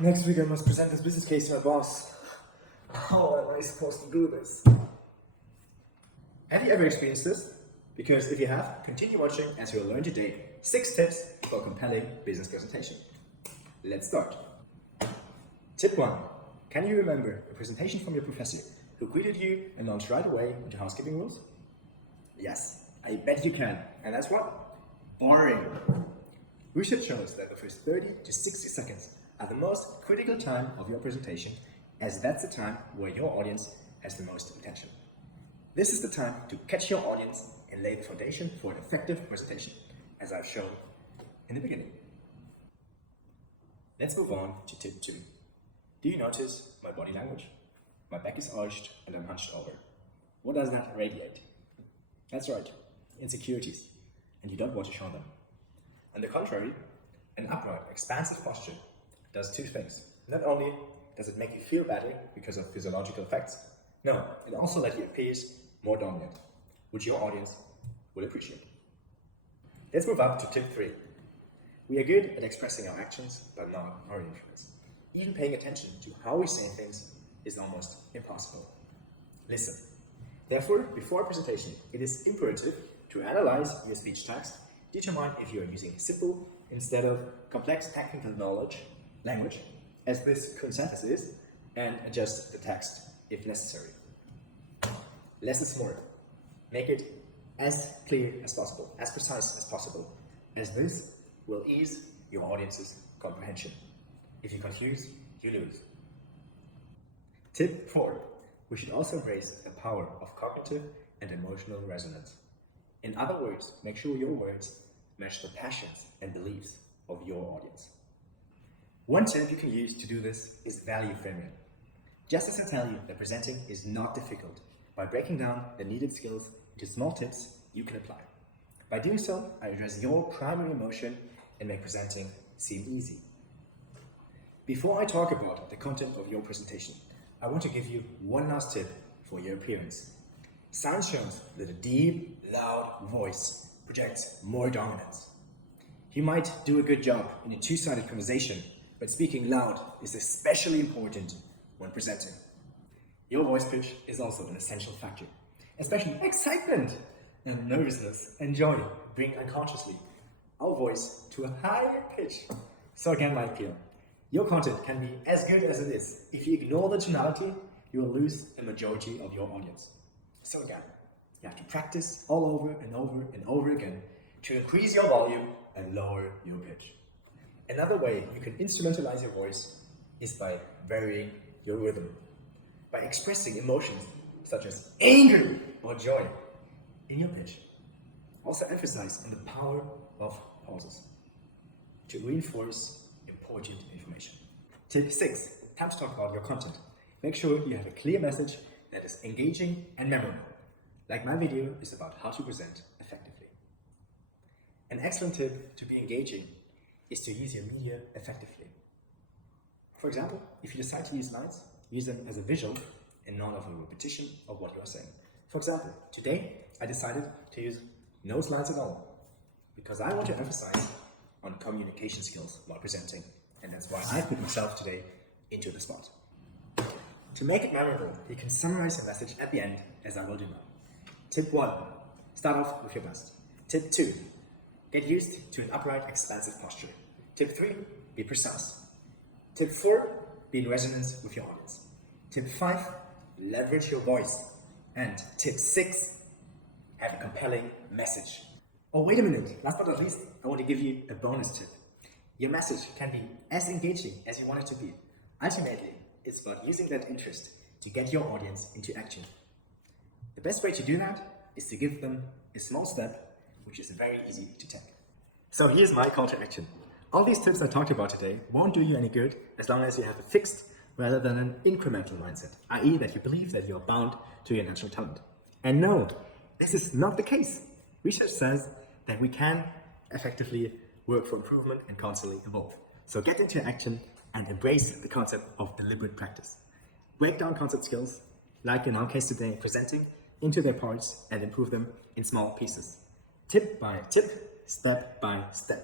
Next week I must present this business case to my boss. How am I supposed to do this? Have you ever experienced this? Because if you have, continue watching as you'll learn today 6 tips for a compelling business presentation. Let's start. Tip 1. Can you remember a presentation from your professor who greeted you and launched right away into housekeeping rules? Yes, I bet you can. And that's what? Boring. Research shows that the first 30 to 60 seconds are the most critical time of your presentation, as that's the time where your audience has the most attention. This is the time to catch your audience and lay the foundation for an effective presentation, as I've shown in the beginning. Let's move on to tip 2. Do you notice my body language? My back is arched and I'm hunched over. What does that radiate? That's right, insecurities, and you don't want to show them. On the contrary, an upright, expansive posture does 2 things. Not only does it make you feel better because of physiological effects, no, it also lets you appear more dominant, which your audience will appreciate. Let's move up to tip 3. We are good at expressing our actions, but not our influence. Even paying attention to how we say things is almost impossible. Listen. Therefore, before a presentation, it is imperative to analyze your speech text, determine if you are using simple instead of complex technical language, as this consensus is, and adjust the text if necessary. Less is more. Make it as clear as possible, as precise as possible, as this will ease your audience's comprehension. If you confuse, you lose. Tip 4. We should also embrace the power of cognitive and emotional resonance. In other words, make sure your words match the passions and beliefs of your audience. One tip you can use to do this is value framing. Just as I tell you that presenting is not difficult, by breaking down the needed skills into small tips you can apply. By doing so, I address your primary emotion and make presenting seem easy. Before I talk about the content of your presentation, I want to give you one last tip for your appearance. Science shows that a deep, loud voice projects more dominance. You might do a good job in a two-sided conversation, but speaking loud is especially important when presenting. Your voice pitch is also an essential factor, especially excitement and nervousness and joy bring unconsciously our voice to a higher pitch. So again, my appeal. Your content can be as good as it is. If you ignore the tonality, you will lose the majority of your audience. So again, you have to practice all over and over and over again to increase your volume and lower your pitch. Another way you can instrumentalize your voice is by varying your rhythm, by expressing emotions such as anger or joy in your pitch. Also emphasize on the power of pauses to reinforce important information. Tip 6. Time to talk about your content. Make sure you have a clear message that is engaging and memorable. Like my video is about how to present effectively. An excellent tip to be engaging is to use your media effectively. For example, if you decide to use slides, use them as a visual and not of a repetition of what you are saying. For example, today I decided to use no slides at all because I want to emphasize on communication skills while presenting, and that's why I put myself today into the spot. To make it memorable, you can summarize your message at the end, as I will do now. Tip 1. Start off with your best. Tip 2. Get used to an upright, expansive posture. Tip 3. Be precise. Tip 4. Be in resonance with your audience. Tip 5. Leverage your voice. And tip 6. Have a compelling message. Oh, wait a minute. Last but not least, I want to give you a bonus tip. Your message can be as engaging as you want it to be. Ultimately, it's about using that interest to get your audience into action. The best way to do that is to give them a small step, which is very easy to take. So here's my call to action. All these tips I talked about today won't do you any good as long as you have a fixed rather than an incremental mindset, i.e. that you believe that you're bound to your natural talent. And no, this is not the case. Research says that we can effectively work for improvement and constantly evolve. So get into action and embrace the concept of deliberate practice. Break down concept skills, like in our case today, presenting, into their parts and improve them in small pieces. Tip by tip, step by step.